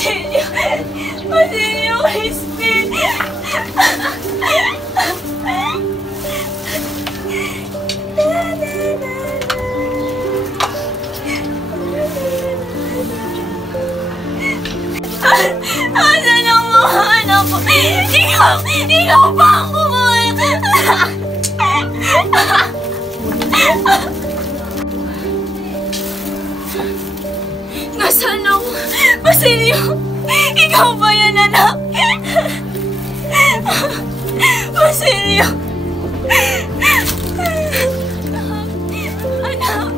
Basilio! Basilio Crispin! Asan ang mga anak ko? Ikaw ba ang kumuha? Nasaan ako? Basilio! Ikaw ba yan, anak? Basilio! Anak!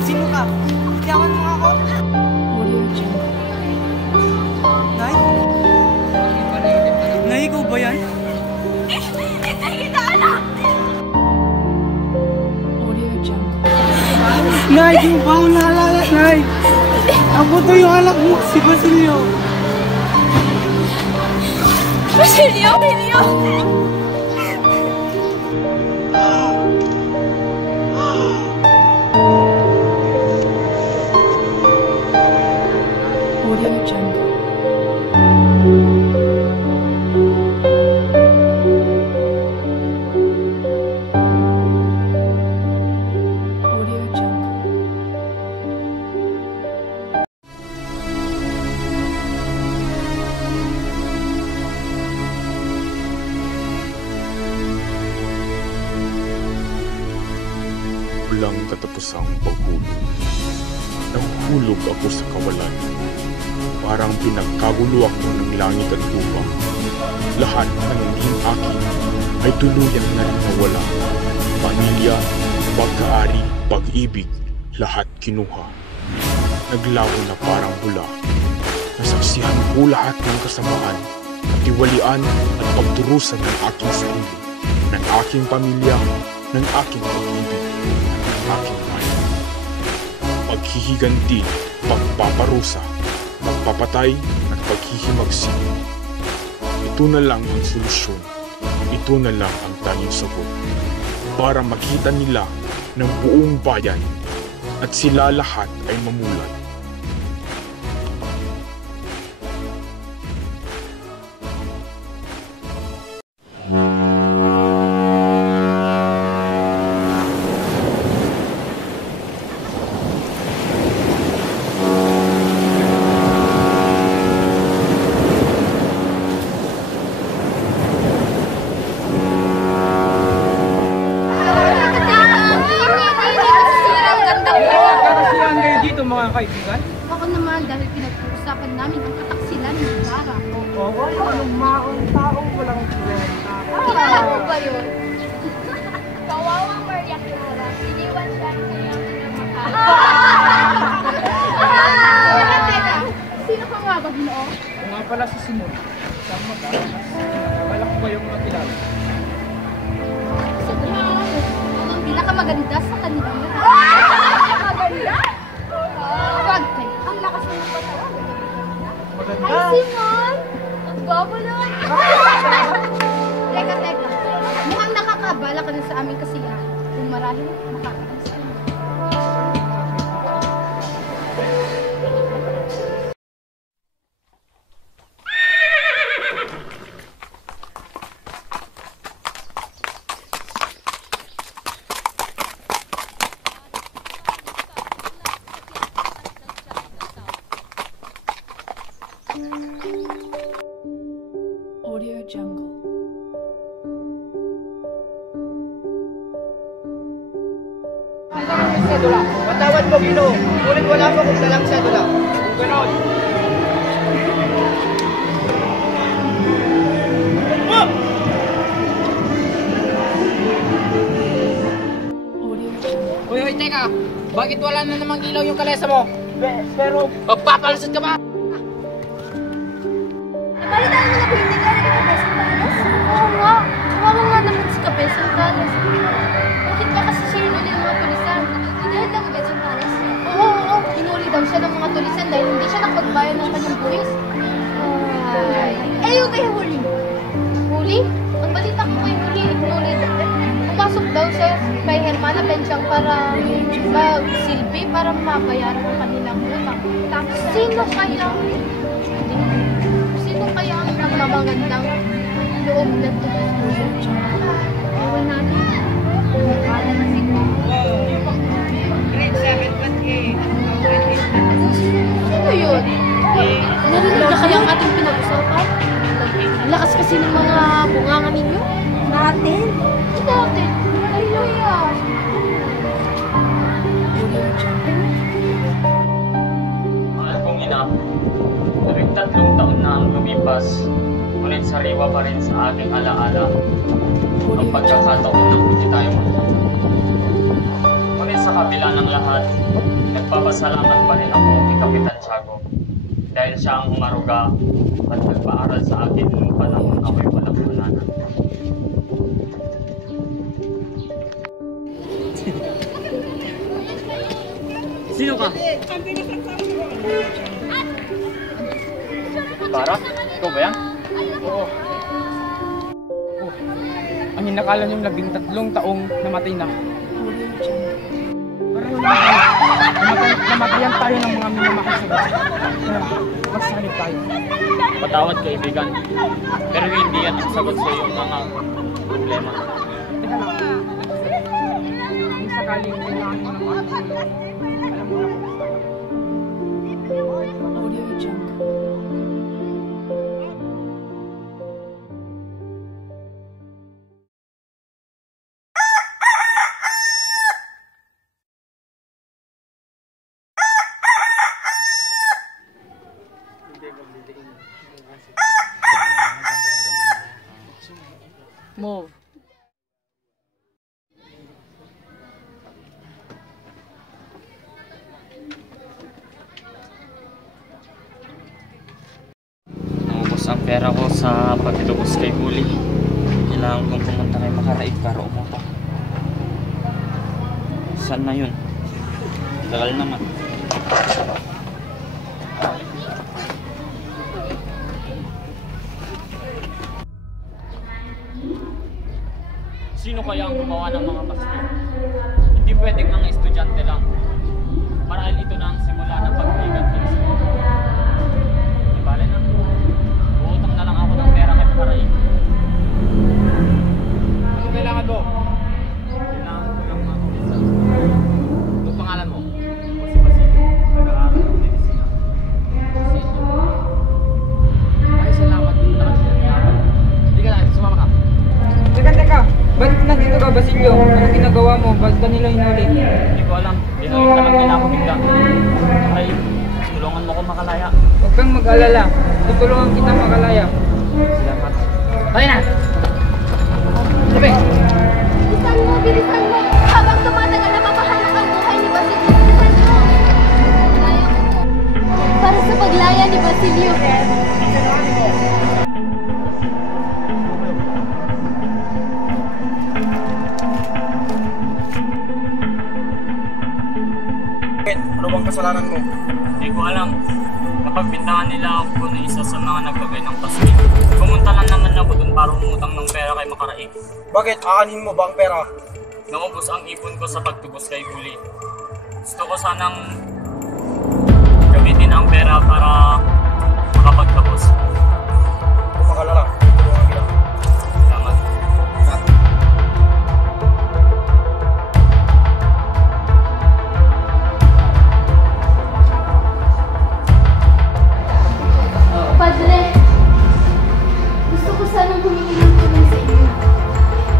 Sino ka? Tiyawan mo ako? Nay? Nay, ikaw ba yan? Hindi kita alam! Nay, di mo ba ako naalala, Nay? Ako to yung anak mo, si Basilio. Basilio! Basilio! Walang katapusang paghulog. Nahulog ako sa kawalan. Parang pinagkagulo ako ng langit at lupa. Lahat ng naging akin ay tuluyan na rin nawala. Pamilya, pagkaari, pag-ibig, lahat kinuha. Naglaho na parang bula. Nasaksihan ko lahat ng kasamaan, katiwalian at pagturusan ng aking sarili, ng aking pamilya, ng aking pag-ibig, ng aking bayan. Paghihiganti, pagpaparusa, pagpapatay at paghihimagsik. Ito na lang ang solusyon. Ito na lang ang tanging sagot para makita nila ng buong bayan at sila lahat ay mamulat. Mga kaibigan? Oo naman, dahil pinag-uusapan namin ang kataksilan ng Lara. Oo, anong maong taong walang kwenta. Kilala mo ba yun? Kawawang Maria Clara. Iniwan siya ng iyong pinamahal. Teka, sino ka nga ba, Ginoo? Ako nga pala si Simon. Saan mag-aalas? Akala ko ba yung mga kilala? Sa Ginoo, ang pinakamaganda sa kanilang lahat. Maganda! Wag kayo, ang lakas mo ng patawan. Maganda! Ay, Simon! Ang gwapo naman! Teka, mukhang nakakabala ka na sa aming kasiyahan. Kung marahil, makakalis ka na. Audio Jungle. Sedula. Patawad mo, Ginoo. Ngunit wala pa kong dalang sedula. Kung ganon. Audio Jungle. Uy, teka. Bakit wala na namang ilaw yung kalesa mo? Pero... Magpapalusot ka ba? Balitaan mo na po hindi ka rin Kabesang Talas? Oo nga. Kawawa nga naman si Kabesang Talas. Bakit ba kasi siya hinuli ng mga tulisan? Dahil lang Kabesang Talas? Oo. Hinuli daw siya ng mga tulisan dahil hindi siya nakapagbayan ng kanyang buwis. Ay. Eh, yung kay huli. Huli? Ang balita ko kay huli. Pumasok daw siya kay Hermana Benchang para magsilbi para mabayaran ang kanilang utang. Tapos sino kaya ang nagmamagandang loob na ito? Ewan natin. Para na siguro. Grade 7 but Sino yun? Narinig na kaya ang ating pinag-usapan? Lakas kasi ng mga bunganga ninyo? Natin? Natin? Ay, Loya. Mahal kong ina, 3 taon na ang lumipas, ngunit sariwa pa rin sa aking alaala ang pagkakataon ng hindi tayo magkita. Ngunit sa kabila ng lahat, nagpapasalamat pa rin ako kay Kapitan Tiago dahil siya ang umaruga at nagpaaral sa akin noong panahon ako'y walang panana. Sino ka? Para? Ikaw ba yan? Oo. Ang hinakala niyong 13 taong namatay na. Parang namatayan tayo ng mga minamahal sa buhay. Kaya magsanib tayo. Patawad kaibigan, pero hindi yan ang sagot sa iyong mga problema. Teka lang. Kung sakaling kailangan mo ng mga tulong, alam mo na kung saan. Audio Jungle. Move. Naubos ang pera ko sa pagtubos kay Huli. Kailangan kong pumunta kay Makaraig para umutang. Saan na yun? Tagal naman. Sino kaya ang gumawa ng mga pastil? Hindi pwedeng mga estudyante lang. Marahil ito na ang simula ng pagbigat ng school. Di bale na. Uutang na lang ako ng pera kay Makaraig. Ano kailangan mo? Kailangan ko lang mga kuminsan. Anong pangalan mo? O si Basilio. Nag-aaral ng medisina. Basilio. Ay, salamat. Hindi ka na, sumama ka. Teka. Ba't nandito ka, Basilio? Anong ginagawa mo? Ba't ka nila hinuli? Hindi ko alam. Dinawin ka lang nila ako bigla. Makaraig, tulungan mo ko makalaya. Huwag kang mag-alala. Tutulungan kita makalaya. Salamat. Tayo na! Sabi! Bilisan mo! Habang tumatagal na mapahamak ang buhay ni Basilio, bilisan mo! Para sa paglaya ni Basilio. Ano bang kasalanan mo? Hindi ko alam. Napagbintangan nila ako na isa sa mga naglagay ng pastil. Pumunta lang naman ako dun para umutang ng pera kay Makaraig. Bakit? Aanin mo ba ang pera? Naubos ang ipon ko sa pagtubos kay Huli. Gusto ko sanang gamitin ang pera para makapagtapos. Kung makalala, tutulungan kita. Salamat. Padre, gusto ko sanang humingi ng tulong sa inyo.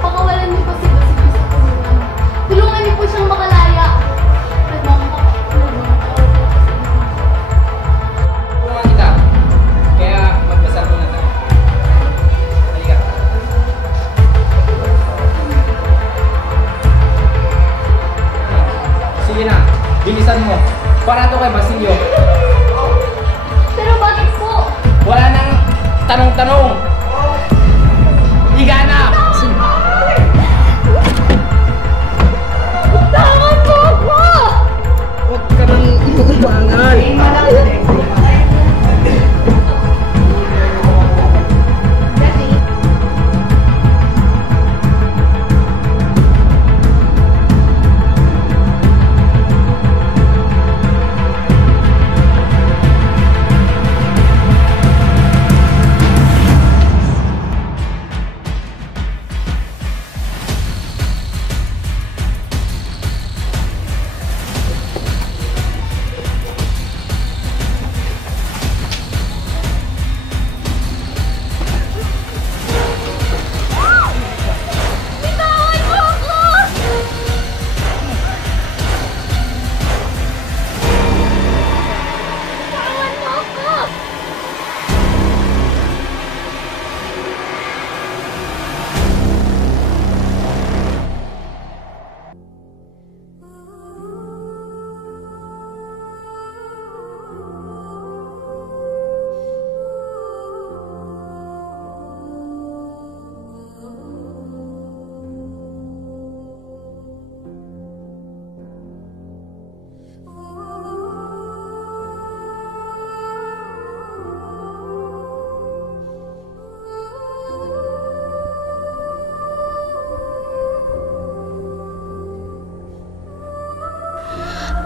Pakawalan niyo po si Basilio sa tulungan. Tulungan niyo po siyang makalaya. Nagmamakapagulungan.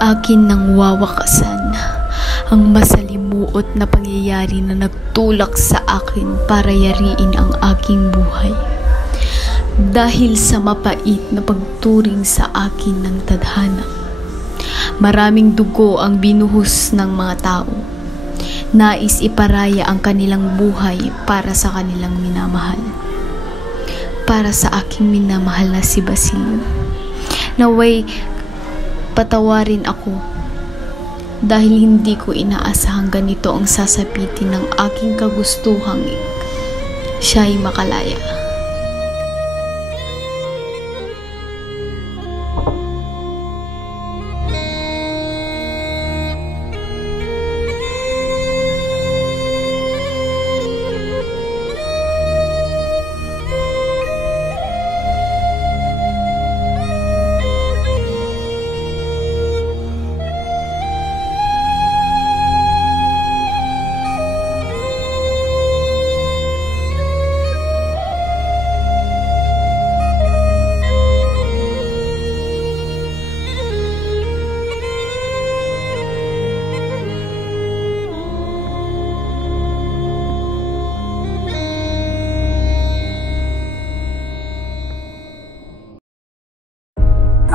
Akin nang wawakasan ang masalimuot na pangyayari na nagtulak sa akin para yariin ang aking buhay. Dahil sa mapait na pagturing sa akin ng tadhana, maraming dugo ang binuhos ng mga tao. Nais iparaya ang kanilang buhay para sa kanilang minamahal. Para sa aking minamahal na si Basilio. Naway patawarin ako dahil hindi ko inaasahang ganito ang sasapitin ng aking kagustuhang siya'y makalaya.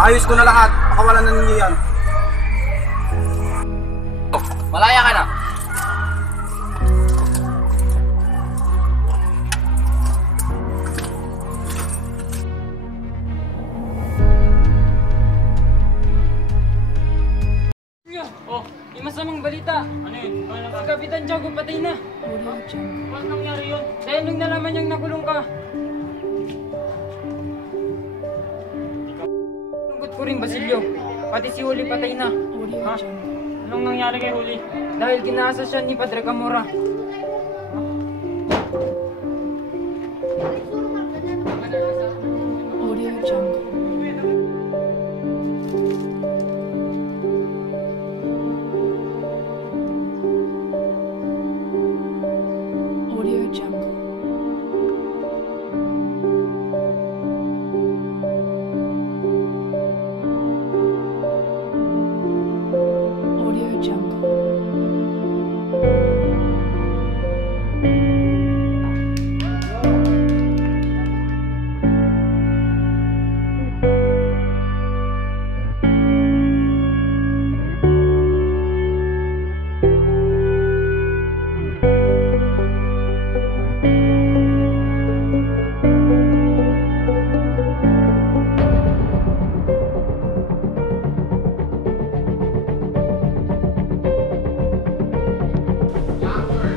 Ayos ko na lahat. Pakawalan na ninyo yan. Malaya ka na. Oh, may masamang balita. Ano yun? Si Kapitan Tiago patay na. Bakit nangyari yun? Dahil nung nalaman niyang nakulong ka. Lungkot ko rin, Basilio. Pati si Huli patay na. Ha? Anong nangyari kay Huli? Dahil ginaasa siya ni Padre Camora. Audio Jungle. Audio Jungle. Audio Jungle.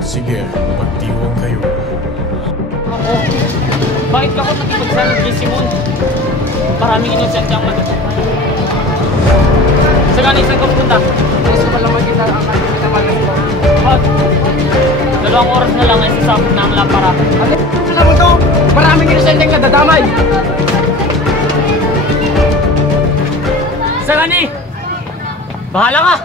Sige, magdiwang kayo. Ako? Bakit ka ko nakipagsanod kay Simon? Maraming inosente ang matutupay. Sa ganit saan ka pupunta? Gusto ko lang makita ang aking pinamalas ko. Bakit? 2 oras na lang ay sasabog na ang lapara. Alam mo to, maraming inosenteng nadadamay. Sa gani! Bahala ka!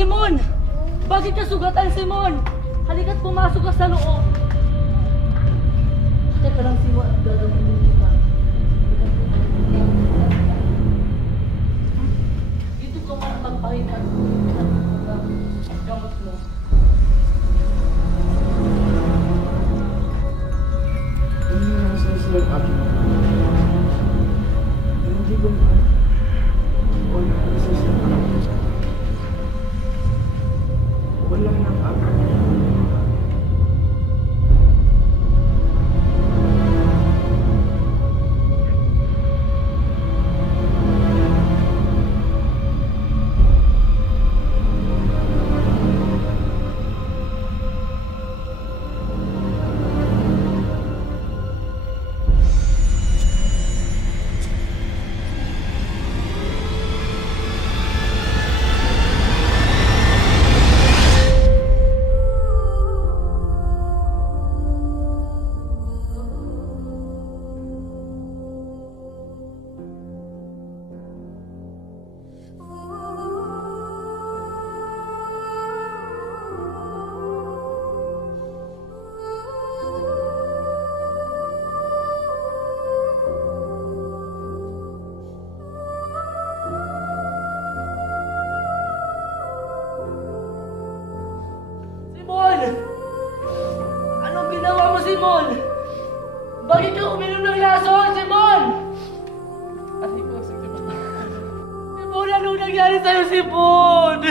Simon! Bakit ka sugatan, Simon? Halika't pumasok ka sa loob. Teka lang, Simon. Gagawin kita. Dito ka man magpahinga. Gamot mo. Hindi na sasayang aking hindi ko wala na sasayang wala nang Simon! Bakit ka uminom ng lason, Simon? Simon, anong nangyari sa'yo, Simon?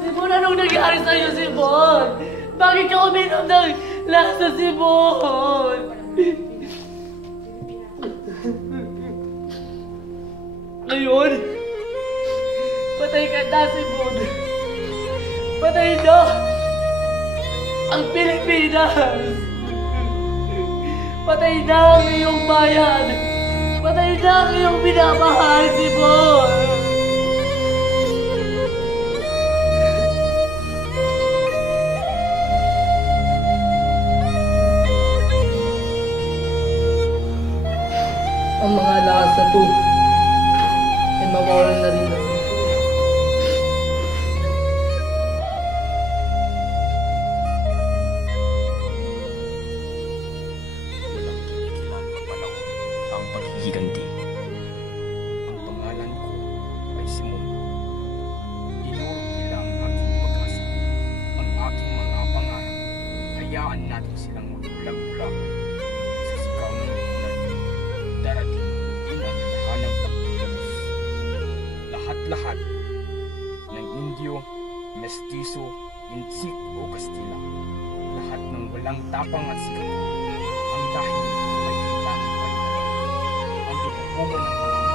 Simon, anong nangyari sa'yo, Simon? Bakit ka uminom ng lason, Simon? Ngayon, patay ka na, Simon. Patay na ang Pilipinas! Patay na ang iyong bayan! Patay na ang iyong minamahal, Simon! Ang mga lakas na to ay mawawalan na rin ako. Higanti. Ang pangalan ko ay Simon. Tinuro nila ang aking pag-asa. Ang aking mga pangarap. Hayaan natin silang magbulag-bulag sa sigaw ng lipunan. Darating din ang tahanang pagtutubos. Lahat-lahat ng Indio, Mestizo, Insik o Kastila. Lahat ng walang tapang at sikat. Ang dahil nito ay kailangan palitan. Ang ipupugan ng mga